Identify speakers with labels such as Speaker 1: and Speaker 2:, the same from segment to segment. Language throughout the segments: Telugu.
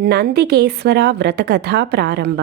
Speaker 1: నందికేశ్వర వ్రతకథ ప్రారంభ.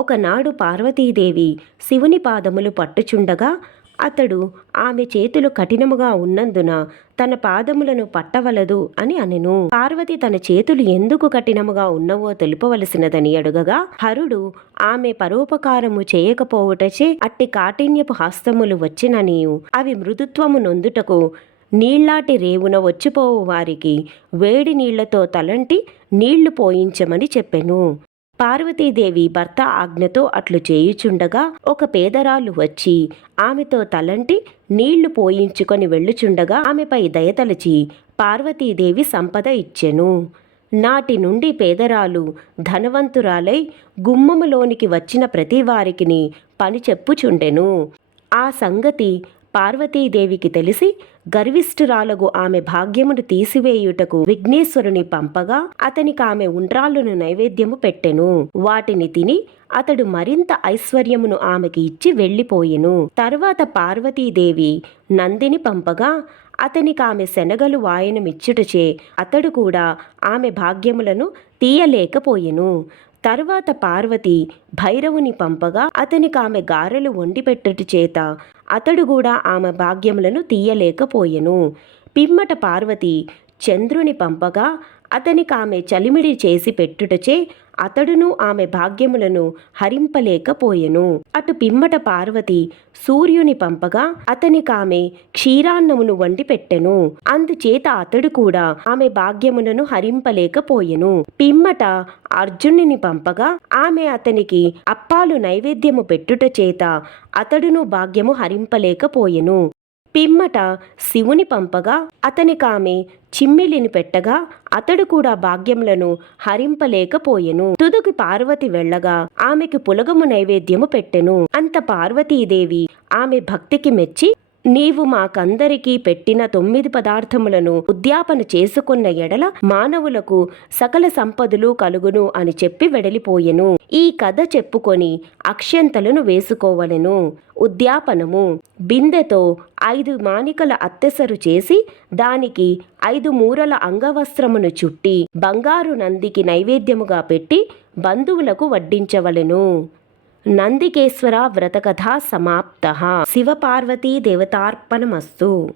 Speaker 1: ఒకనాడు పార్వతీదేవి శివుని పాదములు పట్టుచుండగా అతడు ఆమె చేతులు కఠినముగా ఉన్నందున తన పాదములను పట్టవలదు అని అనెను. పార్వతి తన చేతులు ఎందుకు కఠినముగా ఉన్నవో తెలుపవలసినదని అడుగగా హరుడు ఆమె పరోపకారము చేయకపోవుటచే అట్టి కాఠిన్యపు హస్తములు వచ్చిననియు అవి మృదుత్వము నొందుటకు నీళ్ళాటి రేవున వచ్చిపోవు వారికి. వేడి నీళ్ళతో తలంటి నీళ్ళు పోయించమని చెప్పెను. పార్వతీదేవి భర్త ఆజ్ఞతో అట్లు చేయుచుండగా ఒక పేదరాలు వచ్చి ఆమెతో తలంటి నీళ్ళు పోయించుకొని వెళ్ళుచుండగా ఆమెపై దయతలచి పార్వతీదేవి సంపద ఇచ్చెను. నాటి నుండి పేదరాలు ధనవంతురాలై గుమ్మములోనికి వచ్చిన ప్రతి వారికిని పని చెప్పుచుండెను. ఆ సంగతి పార్వతీదేవికి తెలిసి గర్విష్ఠురాలగు ఆమె భాగ్యమును తీసివేయుటకు విఘ్నేశ్వరుని పంపగా అతనికి ఆమె నైవేద్యము పెట్టెను. వాటిని తిని అతడు మరింత ఐశ్వర్యమును ఆమెకి ఇచ్చి వెళ్ళిపోయెను. తర్వాత పార్వతీదేవి నందిని పంపగా అతనికి ఆమె శనగలు వాయనమిచ్చుటచే అతడు కూడా ఆమె భాగ్యములను తీయలేకపోయెను. తర్వాత పార్వతి భైరవుని పంపగా అతనికి ఆమె గారెలు వండిపెట్టుట చేత అతడు కూడా ఆమె భాగ్యములను తీయలేకపోయెను. పిమ్మట పార్వతి చంద్రుని పంపగా అతనికి ఆమె చలిమిడి చేసి పెట్టుటచే అతడును ఆమె భాగ్యములను హరింపలేకపోయెను. అటు పిమ్మట పార్వతి సూర్యుని పంపగా అతనికి ఆమె క్షీరాన్నమును వండి పెట్టెను. అందుచేత అతడు కూడా ఆమె భాగ్యములను హరింపలేకపోయెను. పిమ్మట అర్జునుని పంపగా ఆమె అతనికి అప్పాలు నైవేద్యము పెట్టుట చేత అతడును భాగ్యము హరింపలేకపోయెను. పిమ్మట శివుని పంపగా అతనికామె చిమ్మిలిని పెట్టగా అతడు కూడా భాగ్యములను హరింపలేకపోయెను. తుదుకి పార్వతి వెళ్ళగా ఆమెకు పులగము నైవేద్యము పెట్టెను. అంత పార్వతీదేవి ఆమె భక్తికి మెచ్చి నీవు మాకందరికీ పెట్టిన తొమ్మిది పదార్థములను ఉద్యాపన చేసుకున్న ఎడల మానవులకు సకల సంపదలు కలుగును అని చెప్పి వెడలిపోయెను. ఈ కథ చెప్పుకొని అక్షంతలను వేసుకోవలెను. ఉద్యాపనము. బిందెతో ఐదు మానికల అత్తెసరు చేసి దానికి ఐదు మూరల అంగవస్త్రమును చుట్టి బంగారు నందికి నైవేద్యముగా పెట్టి బంధువులకు వడ్డించవలెను. నందికేశ్వర వ్రతకథ సమాప్త. శివపార్వతీ దేవతార్పణమస్తు.